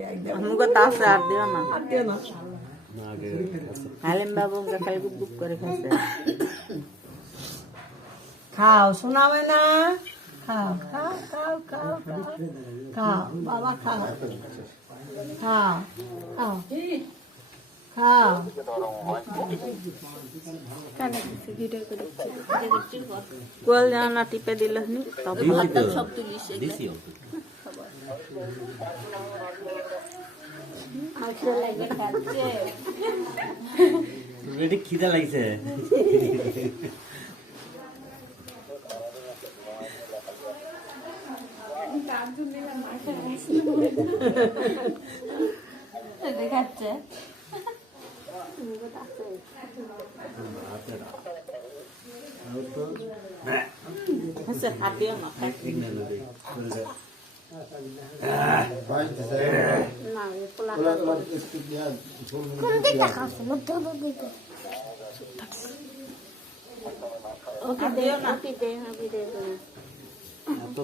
हमको तास আর দিও না হালিম বাবু খালি বুক বুক করে খাচ্ছে খাও শোনাবে না খাও খাও খাও খাও খাও বাবা খাও খাও খাও খাও কোল জানা টিপে দিলনি তবে সব তুলিস খিদা লাগছে দেখাচ্ছে হাতিও না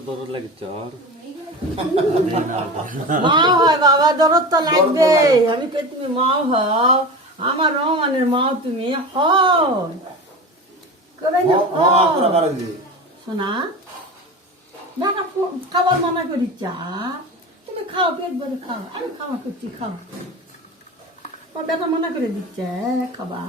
দরদ লাগছে আর মা হয় বাবা দরদ তো লাগবে আমি কে তুমি মা হও আমার রহমানের মা তুমি হও করে শোনা দেখা খাবার মানা করি চা তুমি খাও পেট ভরে খাও আমি খাওয়া করছি খাও বেটা মানা করে দিচ্ছে খাবার